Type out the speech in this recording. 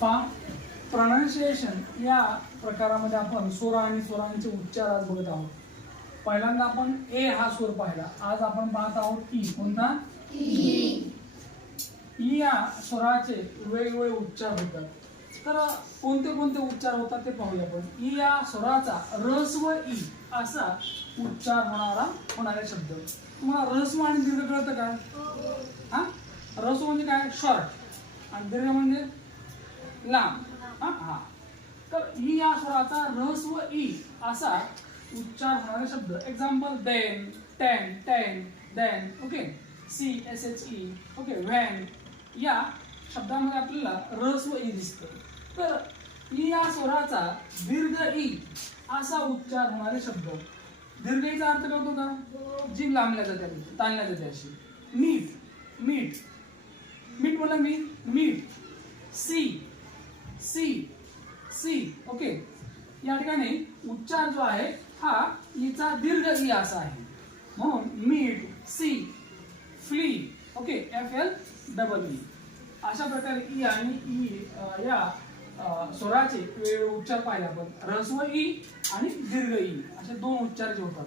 Pronunciation या प्रकारामध्ये आपण स्वर आणि स्वरांचे उच्चार आज बघत आहोत. पहिल्यांदा आपण ए हा स्वर पाहिला. आज आपण पाहत आहोत ई. कोणता? ई या स्वराचे वेगवेगळे उच्चार होतात. तर कोणते कोणते उच्चार होतात ते पाहूया आपण. ई या स्वराचा ऱ्हस्व ई असा उच्चार होणारे शब्द. तुम्हाला ऱ्हस्व आणि दीर्घ कळतं का? हा, ऱ्हस्व म्हणजे काय? शॉर्ट आणि दीर्घ म्हणजे लांब. हा, तर ई या स्वराचा ऱ्हस्व ई असा उच्चार होणारे शब्द. Example then, ten, ten, then. Okay, CSHE. Okay, van या शब्दामध्ये आपल्याला ऱ्हस्व ई दिसतं. तर ई या स्वराचा दीर्घ ई असा उच्चार होणारे शब्द. दीर्घ ईचा अर्थ कळतो का? जीभ लांबल्या जाते, ताणल्या जाते अशी. मीठ, मीठ, मीठ बोला मी, मीठ. C, C, C. ओके, या ठिकाणी उच्चार जो आहे हा ईचा दीर्घ ई असा आहे. म्हणून मीठ, सी, फ्ली. Okay, FLEE. अशा प्रकारे ई आणि ई या स्वराचे वेगवेगळे उच्चार पाहिले आपण. ऱ्हस्व ई आणि दीर्घ ई असे दोन उच्चार जे होतात.